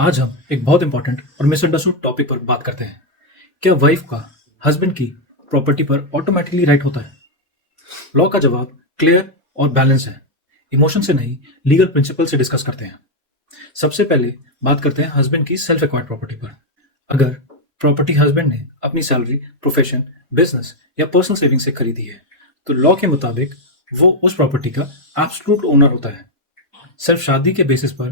आज हम एक बहुत इंपॉर्टेंट और मिसअंडरस्टूड टॉपिक पर बात करते हैं। क्या वाइफ का हस्बैंड की प्रॉपर्टी पर ऑटोमेटिकली राइट होता है? लॉ का जवाब क्लियर और बैलेंस है। इमोशन से नहीं, लीगल प्रिंसिपल से डिस्कस करते हैं। सबसे पहले बात करते हैं हस्बैंड की सेल्फ एक्वायर्ड प्रॉपर्टी पर। अगर प्रॉपर्टी हस्बैंड ने अपनी सैलरी, प्रोफेशन, बिजनेस या पर्सनल सेविंग से खरीदी है, तो लॉ के मुताबिक वो उस प्रॉपर्टी का एब्सोल्यूट ओनर होता है। सिर्फ शादी के बेसिस पर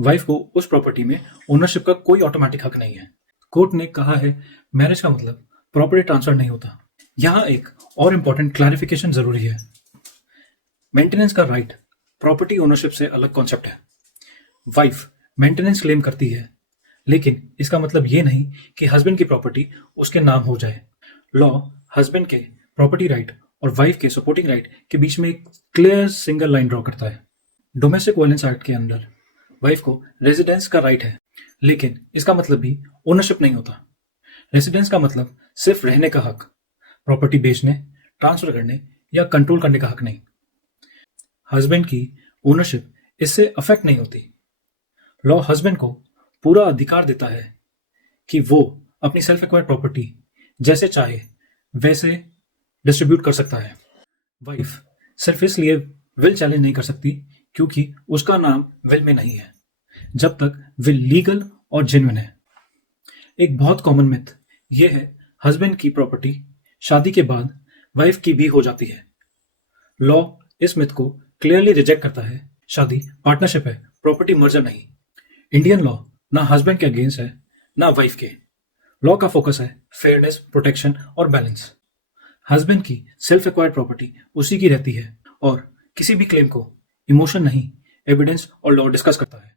वाइफ को उस प्रॉपर्टी में ओनरशिप का कोई ऑटोमेटिक हक नहीं है। कोर्ट ने कहा है मैरिज का मतलब प्रॉपर्टी ट्रांसफर नहीं होता। यहाँ एक और इम्पोर्टेंट क्लैरिफिकेशन जरूरी है। मेंटेनेंस का राइट प्रॉपर्टी ओनरशिप से अलग कॉन्सेप्ट है। वाइफ मेंटेनेंस क्लेम करती है, लेकिन इसका मतलब ये नहीं कि हस्बैंड की प्रॉपर्टी उसके नाम हो जाए। लॉ हस्बैंड के प्रॉपर्टी राइट और वाइफ के सपोर्टिंग राइट के बीच में एक क्लियर सिंगल लाइन ड्रॉ करता है। डोमेस्टिक वायलेंस एक्ट के अंदर वाइफ को रेजिडेंस का राइट है, लेकिन इसका मतलब भी ओनरशिप नहीं होता। रेजिडेंस का मतलब सिर्फ रहने का हक, प्रॉपर्टी बेचने, ट्रांसफर करने या कंट्रोल करने का हक नहीं। हस्बैंड की ओनरशिप इससे अफेक्ट नहीं होती। लॉ हस्बैंड को पूरा अधिकार देता है कि वो अपनी सेल्फ एक्वायर्ड प्रॉपर्टी जैसे चाहे वैसे डिस्ट्रीब्यूट कर सकता है। वाइफ सिर्फ इसलिए विल चैलेंज नहीं कर सकती क्योंकि उसका नाम विल में नहीं है, जब तक विल लीगल और जेन्युइन है। एक बहुत कॉमन मिथ ये है हस्बैंड की प्रॉपर्टी शादी के बाद वाइफ की भी हो जाती है। लॉ इस मिथ को क्लियरली रिजेक्ट करता है। शादी पार्टनरशिप है, प्रॉपर्टी मर्जर नहीं। इंडियन लॉ ना हस्बैंड के अगेंस्ट है ना वाइफ के। लॉ का फोकस है फेयरनेस, प्रोटेक्शन और बैलेंस। हस्बैंड की सेल्फ एक्वायर्ड प्रॉपर्टी उसी की रहती है और किसी भी क्लेम को इमोशन नहीं, एविडेंस और लॉ डिस्कस करता है।